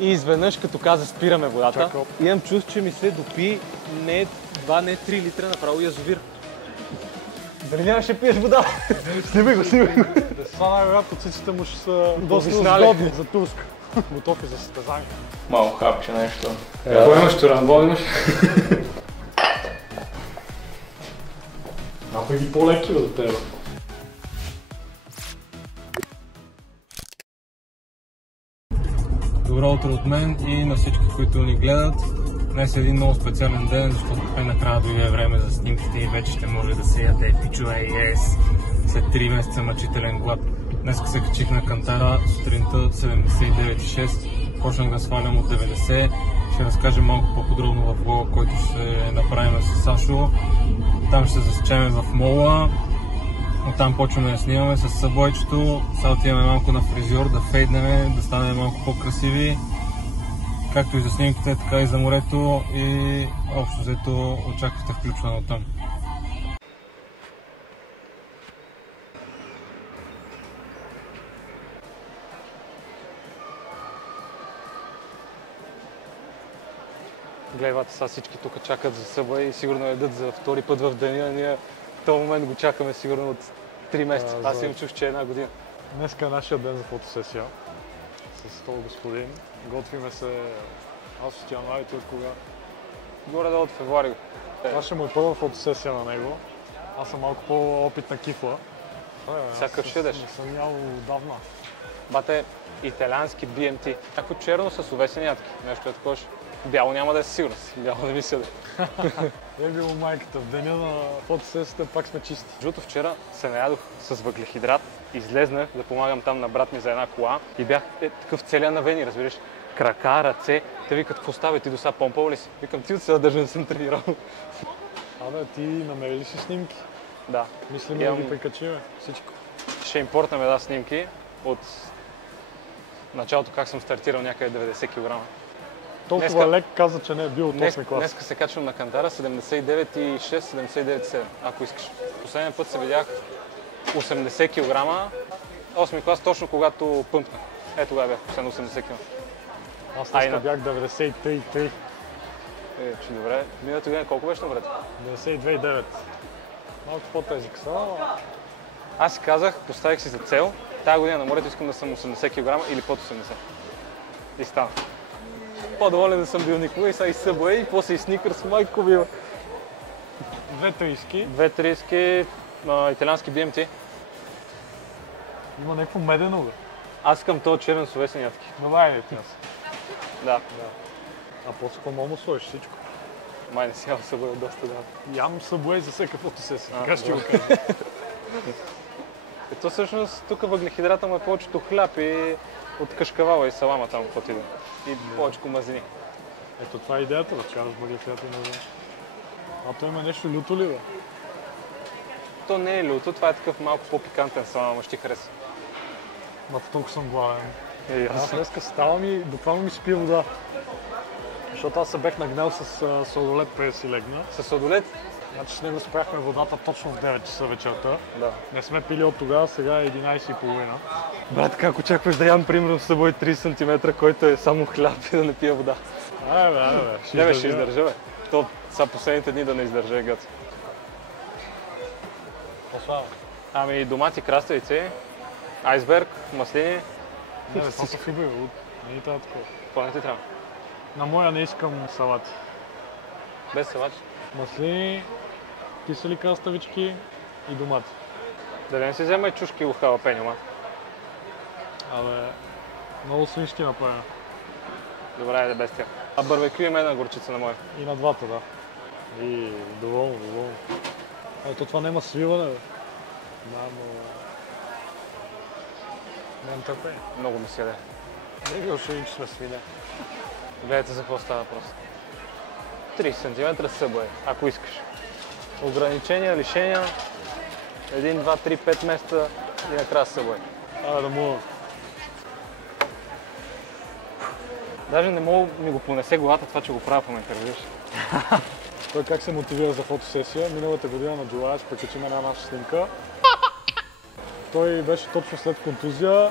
И изведнъж, като каза спираме водата, имам чувство, че ми се допи не 2, не 3 литра направо язовир. Дали нямаше пиеш вода? Снимай го, снимай го. Това най-вероятно циците му ще са доста изгодни за Турска. Готови за състезание. Малко хапче нещо. Какво имаш, Туранбол имаш? Ако ги по-леки за теб. Добро утро от мен и на всички, които ни гледат. Днес е един много специален ден, защото накрая дойде време за снимките и вече ще може да се яде пичове след 3 месеца мъчителен глад. Днес се качих на кантара сутринта 79,6. Почнах да свалям от 90. Ще разкажа малко по-подробно в влога, който ще направим с Сашо. Там ще се засечем в мола. Оттам почваме да снимаме с събойчето. Сега отиваме малко на фризьор, да фейднем, да станем малко по-красиви. Както и за снимките, така и за морето и общо взето очаквате включване оттам. Гледайте, сега всички тук чакат за съба и сигурно ядат за втори път в деня. Ние в този момент го чакаме сигурно от 3 месеца. Аз им чух, че е 1 година. Днеска е нашия ден за фотосесия с този господин. Готвиме се аз от януари, от кога? Горе-долу от февруари. Това ще му е първа фотосесия на него. Аз съм малко по-опитна кифла. Всякакъв ще ядеш. Не съм ял отдавна. Бате, италиански BMT. Някакво черно с увесени ядки. Нещо е такова. Бяло няма да е сигурно. Бяло да ми се яде. Е било майката. В деня на фотосесията пак сме чисти. Жуто вчера се наядох с въглехидрат. Излезнах да помагам там на брат ми за една кола и бях такъв целия на вени, разбираш. Крака, ръце. Те викат, какво става, ти до сега помпал ли си? Викам, ти от сега държа да съм тренирал. Абе, ти намери ли си снимки? Да. Мислим да ги прикачиме всичко. Ще импортнаме снимки от началото, как съм стартирал някъде 90 кг. Толкова лек каза, че не е бил от 8 клас. Днеска се качвам на кантара 79,6, 79,7, ако искаш. Последния път се видях 80 кг, 8 клас, точно когато пъмпнах. Ето тогава бях последно 80 кг. Аз днеска бях 93,3. Че добре. Миналата година колко беше на времето? 92,9. Малко по-тежък са. Аз си казах, поставих си за цел, тази година на морето искам да съм 80 кг или под 80. И стана. По-доволен да съм бил никога и сега и Subway, и после и Snickers, майко бива. 2,30. 2,30, италиански BMT. Има някакво медено, бе. Аз искам този черен с увесени ядки. Давай, ти. Да. А после какво мога сложиш всичко? Май не си ям Subway от доста, да. Ям Subway за всяка фотосесия, така ще го кажа. Ето всъщност тук въглехидрата му е повечето хляб и от кашкавала и салама там, каквото иде. И повече мазнини. Ето това е идеята, да чакаш въглехидрата и назад. А то има нещо люто ли, бе? То не е люто, това е такъв малко по-пикантен салам, ама ще ти хареса. Ма толкова съм гладен. Аз днеска ставам и буквално ми спия вода. Защото аз се бех нагнал с сладолед преди си легна. С сладолед? Значи с него спряхме водата точно в 9 часа вечерта. Да. Не сме пили от тогава, сега е 11:30. Брат, как очакваш да ям примерно с собой 30 см, който е само хляб и да не пия вода? Бе. Ще издържа, бе. То са последните дни да не издържа, гад. Ами домати, краставици, айсберг, маслини. Не, това са хубави, не ни трябва такова. Какво не ти трябва? На моя не искам салати. Без салати? Маслини, кисели краставички и домати. Да не си взема и чушки в халапеньо, ма? Абе, много свин ще направя. Добре, айде без тях. А барбекю има една горчица на моя. И на двата, да. И доволно. Ето това няма свиване, бе. Нямам търпение. Много ми се яде. Не ги ошенич на свиня. Гледайте за какво става въпрос. 30 см Subway, ако искаш. Ограничения, лишения, 1, 2, 3, 5 месеца и накрая Subway. Абе да мога. Даже не мога ми го понесе главата това, че го правя в момента, разбираш. Той как се мотивира за фотосесия? Миналата година на Джулая ще прекачим една наша снимка. Той беше точно след контузия,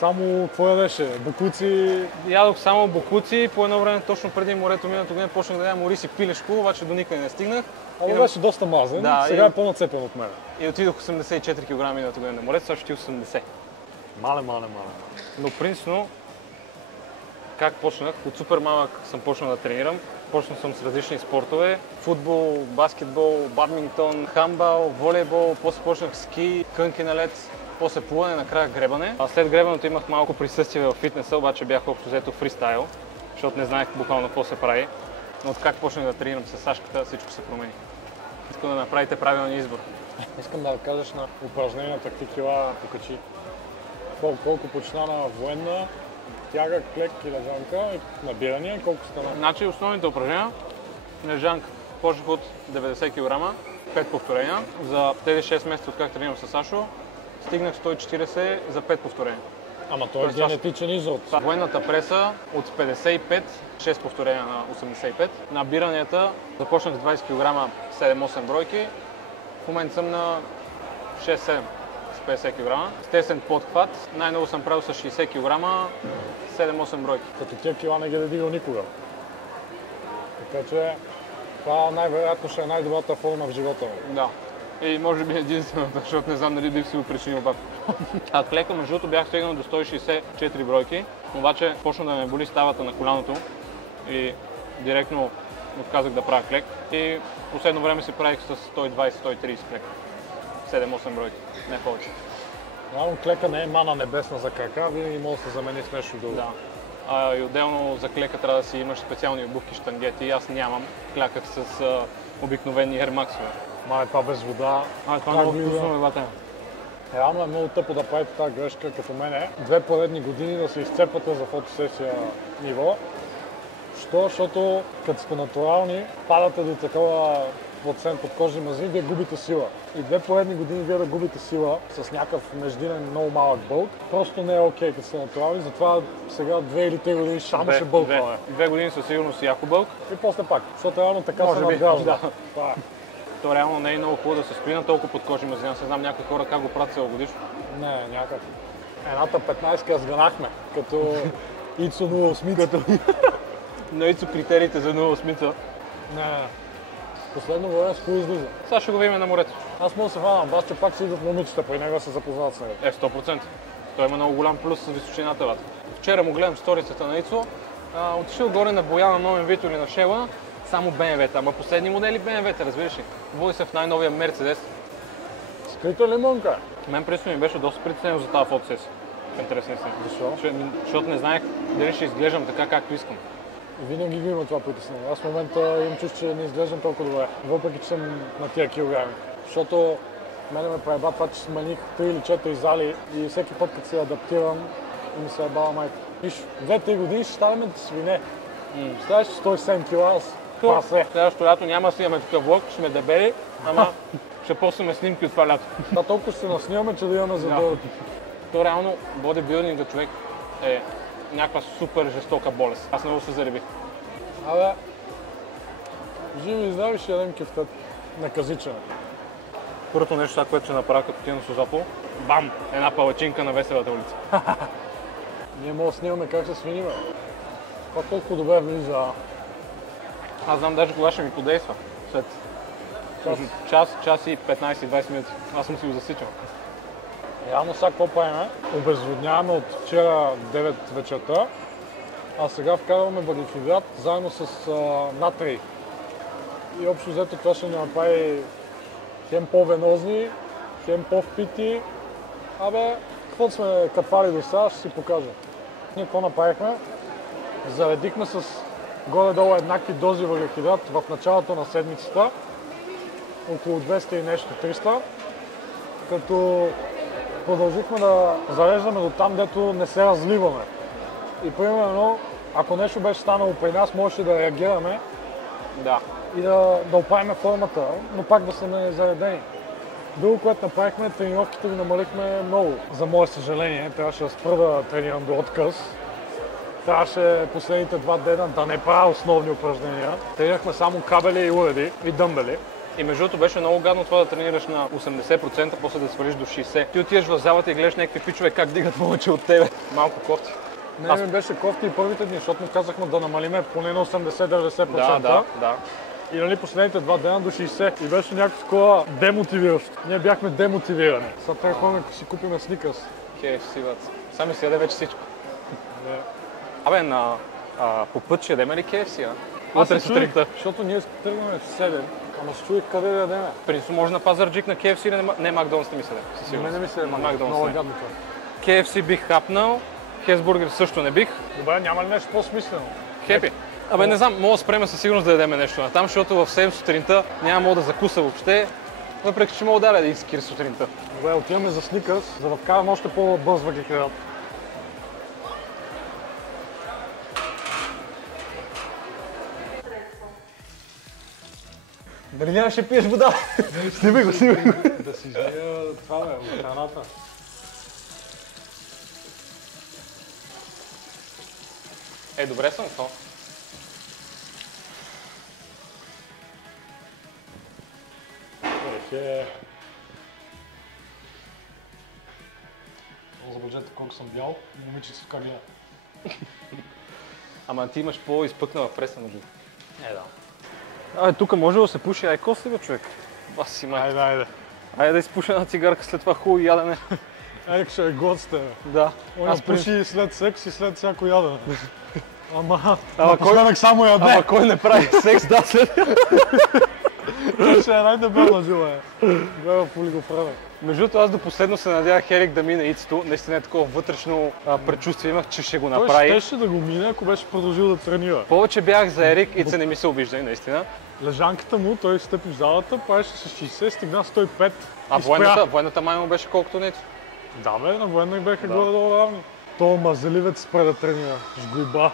Само какво ядеше? Бокуци? Ядох само бокуци, по едно време точно преди морето миналата година почнах да ядам ориз и пилешко, обаче до никъде не стигнах. Ама беше доста мазен, Да, сега е по-нацепен от мен. И отидох 84 кг миналата година на морето, сега ще 80. Мале. Но принципно, как почнах? От супер малък съм почнал да тренирам. Почнал съм с различни спортове. Футбол, баскетбол, бадминтон, хамбал, волейбол, после почнах ски, кънки на лед, после плуване, накрая гребане. А след гребането имах малко присъствие в фитнеса, обаче бях общо взето фристайл, защото не знаех буквално какво се прави. Но от как почнах да тренирам с Сашката, всичко се промени. Искам да направите правилния избор. Искам да кажеш на упражненията какви кила покачи. Колко почна на военна, тяга, клек и лежанка, набиране и колко стана? Значи основните упражнения, лежанка, почнах от 90 кг, 5 повторения. За тези 6 месеца, откак тренирам с Сашо, стигнах 140 за 5 повторения. Ама той е генетичен изрод. Военната преса от 55, 6 повторения на 85. Набиранията започнах с 20 кг, 7-8 бройки. В момента съм на 6-7 с 50 кг. С тесен подхват. Най-много съм правил с 60 кг, 7-8 бройки. Като тия кила не ги е дигал никога. Така че това най-вероятно ще е най-добрата форма в живота ми. Да. И може би единствената, защото не знам дали бих си го причинил пак. А клека, между другото, бях стигнал до 164 бройки, обаче почна да ме боли ставата на коляното и директно отказах да правя клек. И последно време си правих с 120-130 клек. 7-8 бройки, не повече. Реално клека не е мана небесна за крака, винаги може да се замени с нещо друго. Да. И отделно за клека трябва да си имаш специални обувки, щангети. Аз нямам. Кляках с обикновени Air Max-ове. Мале, това без вода. Това много вкусно е, бате. Реално е много тъпо да правите тази грешка, като мене. 2 поредни години да се изцепвате за фотосесия ниво. Защото като сте натурални, падате до такова процент подкожни мази, вие губите сила. И 2 поредни години вие да губите сила с някакъв междинен много малък бълк, просто не е окей, като сте натурални. Затова сега 2 или 3 години само ще бълкваме. 2 години със сигурност яко бълк. И после пак, защото реално така Може се би, надгражда. да. Това е. То реално не е много хубаво да се стои на толкова подкожни мази. Аз не знам някои хора как го правят целогодишно. Не, някак. Едната 15-ка сгънахме, като Ицо 08. На Ицо критериите за 08. Не. Последно време с хубаво излиза. Сега ще го видим на морето. Аз мога да се хванам, бас, че пак си идват момичета при него да се запознават с него. 100%. Той има много голям плюс с височината. Бата. Вчера му гледам сторицата на Ицо. Отишъл горе на боя на новен Вито или на Шела. Само BMW-та, ама последни модели BMW-та, разбираш ли? Води се в най-новия Мерцедес. Скрита лимонка. Мен предстои ми беше доста притеснено за тази фотосесия. В интересна истина. Защо? Защото не знаех дали ще изглеждам така, както искам. Винаги ги има това притеснение. Аз в момента имам чувство, че не изглеждам толкова добре, въпреки че съм на тия килограми. Защото мене ме преба това, че смених 3 или 4 зали и всеки път, като се адаптирам, и ми се ебава майка. Виж, 2-3 години ще ставаме да свине. Представяш, 107 кила, аз пасе. Следващото лято няма да снимаме такъв влог, ще сме дебели, ама ще постаме снимки от това лято. Да, толкова ще се наснимаме, че да имаме за да... То реално бодибилдинга човек е някаква супер жестока болест. Аз много се заребих. Абе, живи и здрави ще ядем кефтет на казичане. Първото нещо, това, което ще направя като ти на Созопол, бам! Една палачинка на Веселата улица. Ние може да снимаме как се свиниме. Това толкова добре влиза. Аз знам даже кога ще ми подейства. След час и 15-20 минути. Аз съм си го засичал. Реално сега какво правим? Обезводняваме от вчера 9 вечерта, а сега вкарваме въглехидрат заедно с натрий. И общо взето това ще ни направи хем по-венозни, хем по-впити. Абе, каквото сме капали до сега, ще си покажа. Ние какво направихме? Заредихме с горе-долу еднакви дози въглехидрат в началото на седмицата, около 200 и нещо, 300, като продължихме да зареждаме до там, дето не се разливаме. И примерно, ако нещо беше станало при нас, можеше да реагираме и да оправим формата, но пак да сме заредени. Друго, което направихме, тренировките ги намалихме много. За мое съжаление, трябваше да спра да тренирам до отказ. Трябваше последните 2 дена да не правя основни упражнения. Тренирахме само кабели и уреди и дъмбели. И между другото беше много гадно това да тренираш на 80%, после да свалиш до 60%. Ти отиваш в залата и гледаш някакви пичове как дигат повече от тебе. Малко кофти. Не, ми беше кофти и първите дни, защото му казахме да намалиме поне на 80-90%. Да. И нали последните 2 дена до 60. И беше някакво такова демотивиращо. Ние бяхме демотивирани. Сега трябва да ходим да си купим сникърс. KFC, бат. Сами си яде вече всичко. Абе, по път ще ядем ли KFC, а? Аз се чуих, защото ние тръгваме в 7, ама се чуих къде да ядем. Принципно може на Пазарджик на KFC или не Макдоналдс не ми се даде. Със сигурност. Не ми се Макдоналдс много не. гадно това. KFC бих хапнал, Хесбургер също не бих. Добре, няма ли нещо по-смислено? Хепи. Абе, не знам, мога да спреме със сигурност да ядем нещо на там, защото в 7 сутринта няма мога да закуса въобще, въпреки че мога да ядем един скир сутринта. Добре, отиваме за сникърс, за да вкарам още по-бърз въглехидрат. Дали нямаше пиеш вода? Снимай го. Да си излия това бе, от храната. Добре съм то. Забележете колко съм бял и момичето как гледа. Ама ти имаш по-изпъкнала преса между. Да. Тук може да се пуши айкос ли бе, човек? Бас си майка. Айде. Айде да изпуша една цигарка след това хубаво ядене. Ще е год с тебе. Да. Аз пуши след секс и след всяко ядене. Ама кой само яде. Ама кой не прави секс, да, след. Това ще е най-дебелна жила, Гледа поли го прави. Между другото, аз до последно се надявах Ерик да мине ицето. Наистина е такова вътрешно предчувствие имах, че ще го направи. Той щеше да го мине, ако беше продължил да тренира. Повече бях за Ерик, Ице не ми се обижда и наистина. Лежанката му, той стъпи в залата, правеше с 60, стигна 105. А военната май му беше колкото нито. Да бе, на военна бяха горе-долу равни. То мазеливец спре да тренира, жгуйба.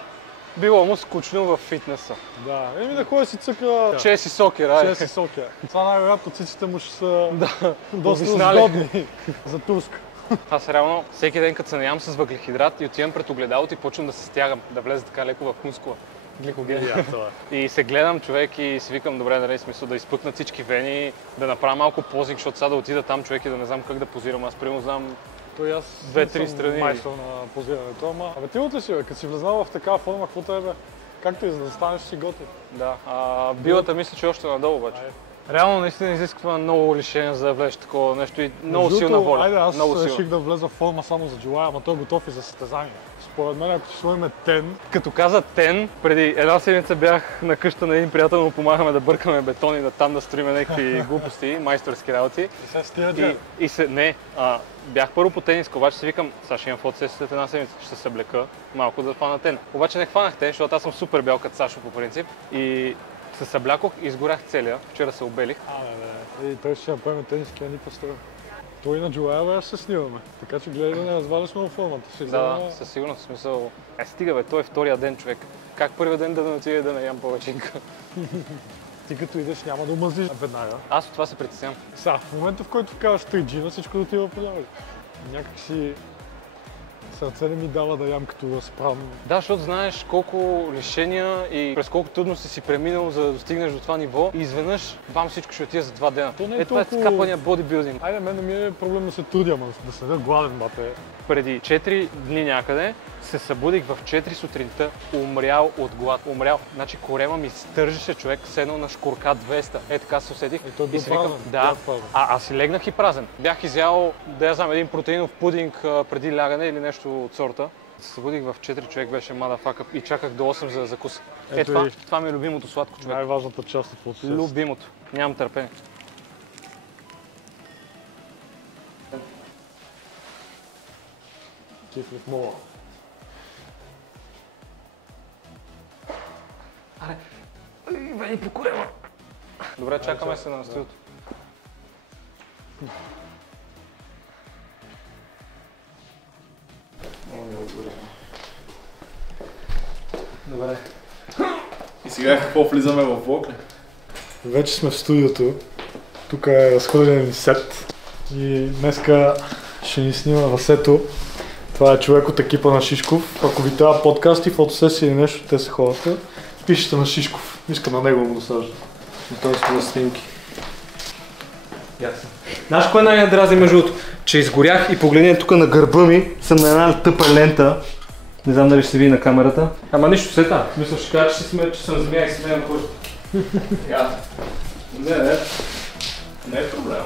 Било му скучно във фитнеса. Да, да ходи си цъка... Чеси сокер, Чеси сокер. Това най-вероятно циците му ще са доста изгодни за Турска. Аз реално всеки ден като се наям с въглехидрат и отивам пред огледалото и почвам да се стягам, да влезе така леко в мускула. Гликоген. И се гледам човек и си викам, добре, нали, смисъл да изпъкна всички вени, да направя малко позинг, защото сега да отида там човек и да не знам как да позирам. Аз примерно знам той аз 2-3 страни. Майстор на позирането, ама... Абе ти от ли си, бе? Като си влезнал в такава форма, какво те бе? Както и за да станеш си готов? Да, билата мисля, че още надолу обаче. Реално наистина изисква много лишение за да влезеш такова нещо и много силна воля. Айде, аз реших да влеза в форма само за джилая, ама той е готов и за състезание. Според мен, ако ще сложим тен... Като каза тен, преди една седмица бях на къща на един приятел, му помагаме да бъркаме бетон и да там да строим някакви глупости, майсторски работи. Бях първо по тениска, обаче си викам, сега ще имам фотосесия след една седмица, ще се облека малко да хвана тен. Обаче не хванах тен, защото аз съм супер бял като Сашо по принцип и се съблякох и изгорях целия. Вчера се обелих. И той ще направим тениски, а ни построя. Той на Джулая бе, ще се снимаме. Така че гледай да не разваляш много формата. Да, със сигурност, смисъл. Стига бе, той е втория ден, човек. Как първия ден да не отиде да не ям повечинка? Ти като идеш няма да омазиш веднага. Аз от това се притеснявам. Сега, в момента в който вкараш 3 джина, всичко да отива по ляве. Някак си сърце не ми дава да ям като разправям. Да, защото знаеш колко лишения и през колко трудности си преминал, за да достигнеш до това ниво и изведнъж вам всичко ще отиде за 2 дена. Това е скапания бодибилдинг. Айде, мен не ми е проблем да се трудя, ама да седя гладен, бате. Преди 4 дни някъде се събудих в 4 сутринта, умрял от глад. Умрял. Значи корема ми стържеше човек, седнал на шкурка 200. Така се усетих. И си викам, аз си легнах и празен. Бях изял, да я знам, един протеинов пудинг преди лягане или нещо от сорта. Се събудих в 4, човек беше мадафака и чаках до 8 за да закуса. Това ми е любимото сладко, човек. Най-важната част от процеса. Любимото. Нямам търпение. Кифлив мола. Аре, вени по корема. Добре, чакаме се на студиото. Добре. И сега какво влизаме в влог ли? Вече сме в студиото. Тук е разходен сет. И днеска ще ни снима Васето. Това е човек от екипа на Шишков. Ако ви трябва подкасти, фотосесии или нещо, те са хората. Пишете на Шишков. Искам на него му досажда. И той сме на снимки. Ясно. Знаеш кое най-дразни между другото? Че изгорях и погледнете тук на гърба ми, съм на една тъпа лента. Не знам дали ще се види на камерата. Ама нищо, все така. Мисля, ще кажа, че съм змия и смея на кожата. Не е проблем.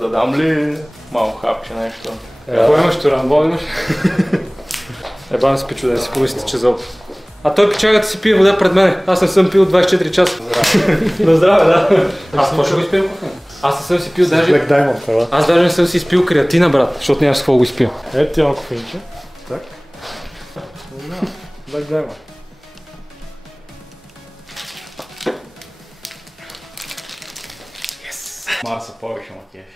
Да дам ли малко хапче нещо? Какво имаш, Туранбол имаш? Ебам се пичо да си повисите чезъл. А той печагата си пие вода пред мен. Аз не съм пил 24 часа. На здраве, да. Аз какво ще го изпием кофе? Аз не съм си пил даже... Black Diamond, това. Аз даже не съм си изпил креатина, брат, защото нямаш с какво го изпия. Ето ти едно кофeinче. Так. Black Diamond. Марса повече ма кеф.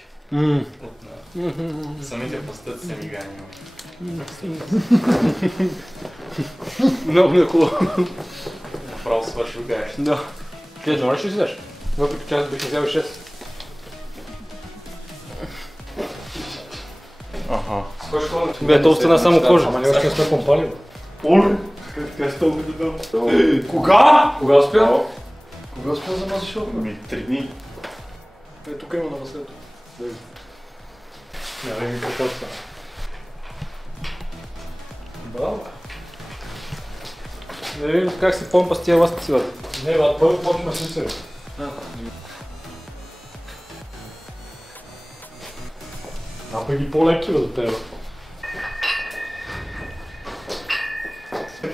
Самите пастъци се ми гани. Много ми е хубаво. Право свърши гаеш. Да. Ти добре ще излезеш? Въпреки че аз бих взел 6. Бе, то остана само кожа. Ама ние още не сме помпали. Оле! Как сте толкова дебел? Кога? Кога успя? Кога успя да замазиш окна? 3 дни. Тук има на възлето. Няма ми какво става. Браво! Не видим как се помпа с тия ластици, бе. Не, бе, първо почваме с себе. А пък ги по-леки за тебе.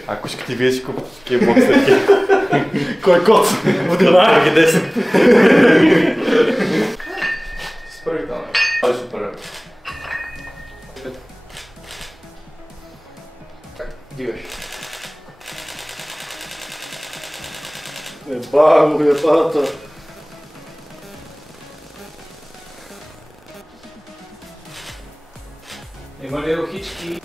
Ако искате вие си купите такива боксерки. Кой код? Водила ги 10. Супер там. Това е супер. Так, дигаш. Ебаго, ебата. Има ли рухички?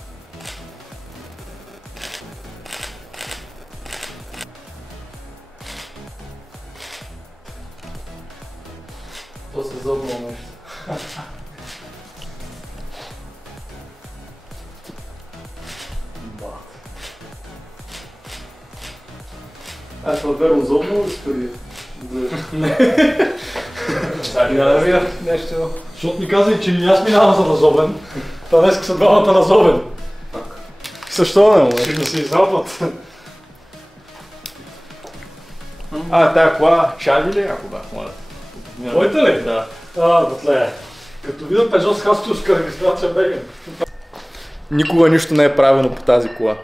То се зъбно нещо. Аз това верно зобно ли спади? Сега да видя нещо. Защото ми казали, че и аз минавам за назобен. Та днеска са двамата назобен. Защо не му? Ще да се израпват. Тая кола шали ли ако бях млад? Твоите ли? Да. Батле. Като видя Peugeot с хастовска регистрация бегам. Никога нищо не е правено по тази кола.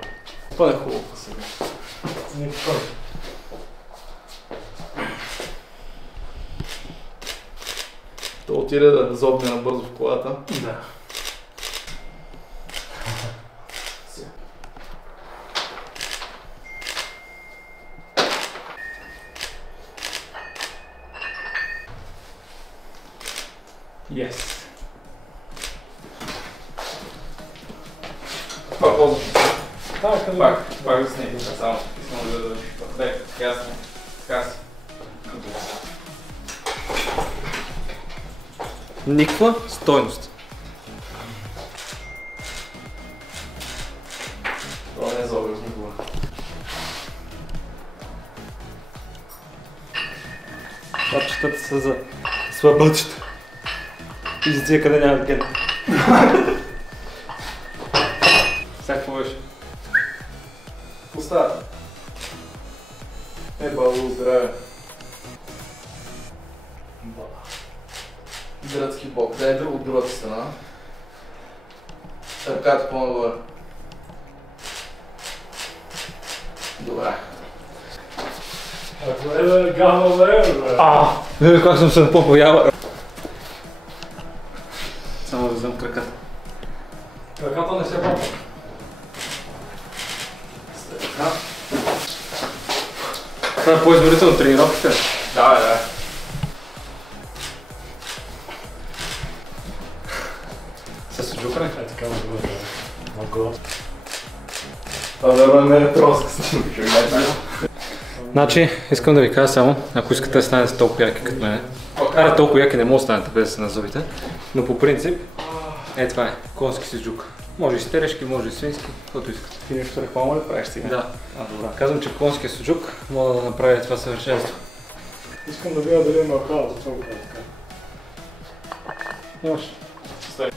Това е хубаво сега. Никога. То отиде да зобне набързо в колата. Да. Yes. Това ползваш. Пак. Пак да снега, само. Искам да дадеш. Бе, ясно. Така си. Никаква стойност. Това не е за образ никога. Папчетата са за слабъчета. Пиздия къде няма ген. Сега какво беше? Поставя. Бало, здраве. Гръцки бок. Дай друго от другата страна. Ръката по-нагоре. Добре. Ако е да гано да е, бе. Виж как съм се напомпал, ява. Само да взем краката. Краката не се папа. Това е по-измерително тренировките. Да. С суджукане. Е така да бъде. Малко. Това верно не е троска. Значи, искам да ви кажа само, ако искате да станете толкова яки като мене. Толкова яки не може да станете без да се назовите, но по принцип, това е, конски суджук. Може и стерешки, може и свински, каквото искате. Ти нещо реклама ли правиш сега? Да. Добре. Казвам, че конския суджук мога да направи това съвършенство. Искам да видя дали има хала, за това го кажа така. Имаш. Стой.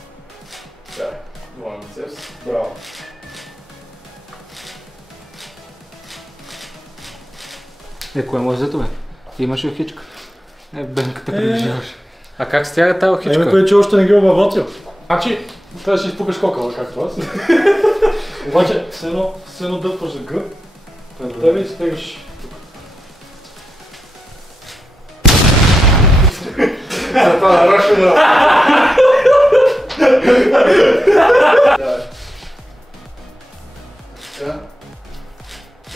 Да, двоен бицепс. Браво. Кое може за това? Имаш охичка. Бенката приближаваш. А как стяга тази охичка? Еми, че още не ги обработил. Значи, трябва да си изпукаш кокала, както аз. Обаче, все едно дърпаш за гръб, пред тебе и стегаш. Това нарочно да... Така.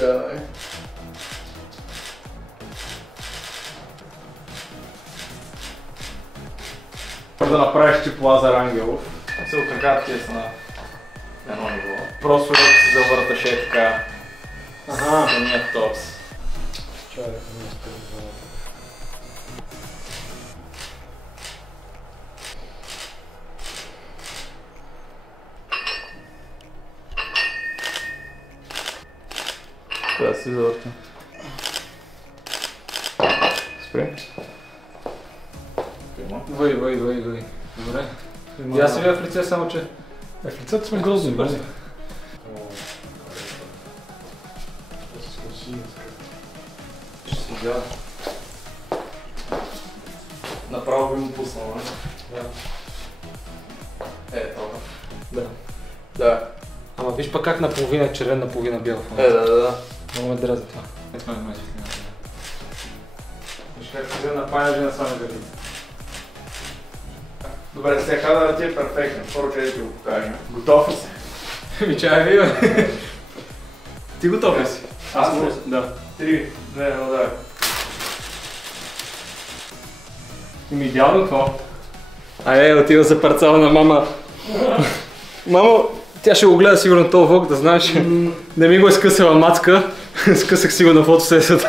Давай. Да направиш чипла за Рангелов. Се окръгат ти на едно ниво. Просто да си завърташ е така. Самият топс. Чай, не сте го. Да си завъртам. Спри. Въй. Добре. И аз сега в лице, само че... В лицето сме грозни, бе. Сега... Направо би му пуснал, не? Да. Това. Да. Да. Ама виж пък как наполовина червен, наполовина бял. Да. Много ме дразни това. Това е майче. Виж как сега напаняш и на сами гърдите. Добре, сега да ти е перфектно. Първо че да ти го покажем. Готов ли си? Ми чай ви, бе. Ти готов ли си? Аз ли? Да. 3, 2, 1, давай. Ми идеално какво? Отива за парцала на мама. Мамо, тя ще го гледа сигурно този влог, да знаеш. Не ми го е скъсала мацка. Скъсах си го на фотосесията.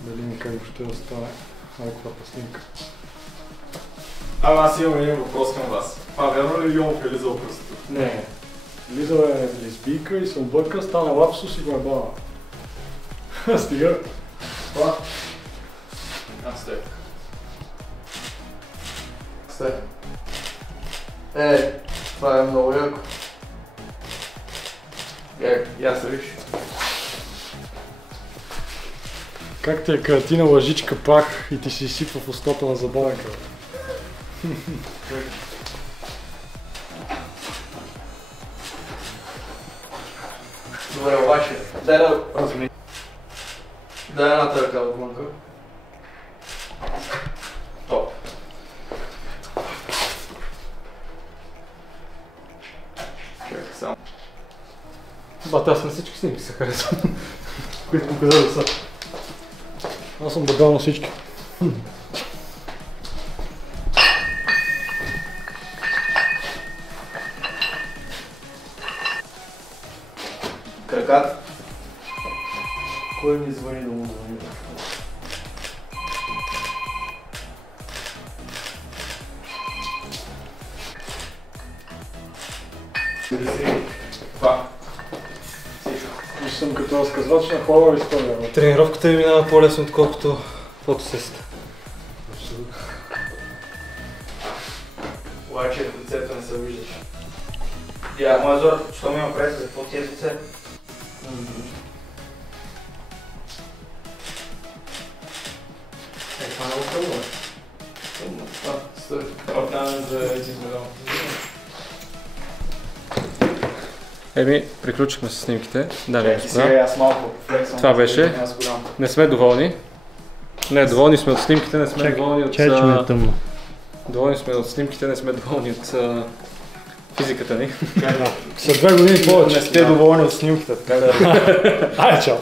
Дали ми как ще остане някаква снимка. Аз имам един въпрос към вас. Вярно ли Йонов е лизал пръстото? Не. Лиза е лесбийка и се обърка, стана лапсус и го е бава. Стига. Това? Стой. Стой. Това е много яко. Я се виж. Как ти е креатина лъжичка прах и ти си изсипва в устата на забавенка? Добре, обаче, дай да размени. Дай едната ръка отвънка. Топ. Чакай само. Бата, аз на всички снимки се харесвам. Които показали са. Аз съм дебел на всички. Краката. Кой ми звъни да му звъни? Това. Виж съм като разказвач на хубава история. Тренировката ми минава по-лесно, отколкото фотосесията. Обаче в лицето не се виждаш. Я, моя зор, що ми има през, за какво ти е лице? Това е много хубаво. Стой. Отнаваме за един милион. Приключихме с снимките. Дами и господа. Сега аз малко флексвам. Това беше. Не сме доволни. Не, доволни сме от снимките, не сме доволни от... тъмно. Доволни сме от снимките, не сме доволни от физиката ни. След 2 години повече. Не сте доволни от снимките, така да... Айде, чао!